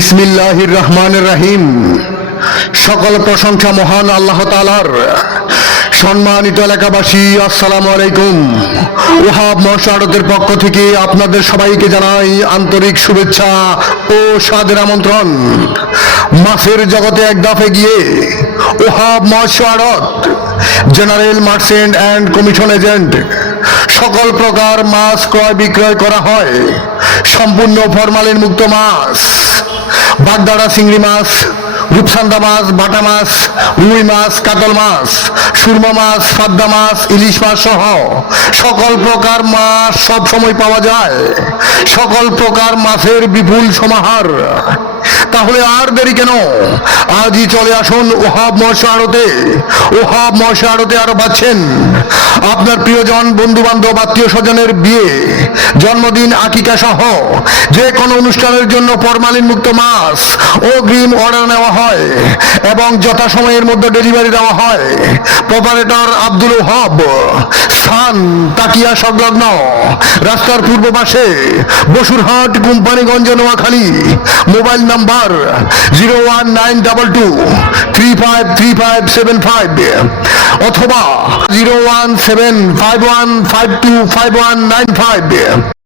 বিসমিল্লাহির রহমানির রহিম। সকল প্রশংসা মহান আল্লাহ তাআলার। সম্মানিত এলাকাবাসী, আসসালামু আলাইকুম। ওহাব মহাসড়কের পক্ষ থেকে আপনাদের সবাইকে জানাই আন্তরিক শুভেচ্ছা ও সাদর আমন্ত্রণ। মাছের জগতে এক ধাপে গিয়ে ওহাব মহাসড়ক general merchant and commission agent সকল প্রকার মাছ ক্রয় বিক্রয় করা হয়। সম্পূর্ণ ফরমালিন মুক্ত মাছ, বাগদাড়া চিংড়ি মাছ, রূপসান্দা মাছ, বাটা মাছ, রুই মাছ, কাতল মাছ, সুরমা মাছ, পাবদা মাছ, ইলিশ মাছ সহ সকল প্রকার মাছ সব সময় পাওয়া যায়। সকল প্রকার মাছের বিপুল সমাহার। তাহলে আর দেরি কেন? আজই চলে আসুন ওহাব মৎস্য আড়তে। ওহাব মৎস্য আড়তে আরো পাচ্ছেন আপনার প্রিয়জন, বন্ধু বান্ধব, আত্মীয় স্বজনের বিয়ে, জন্মদিন, আকিকা সহ যে কোনো অনুষ্ঠানের জন্য ফরমালিন মুক্ত মাছ অগ্রিম অর্ডার নেওয়া হয় এবং যথাসময়ের মধ্যে ডেলিভারি দেওয়া হয়। অপারেটর আব্দুল ওহাব, স্থান তাকিয়া সংলগ্ন রাস্তার পূর্ব পাশে, বসুরহাট, কোম্পানিগঞ্জ, নোয়াখালী। মোবাইল নাম্বার 01922353575 অথবা 01751525195।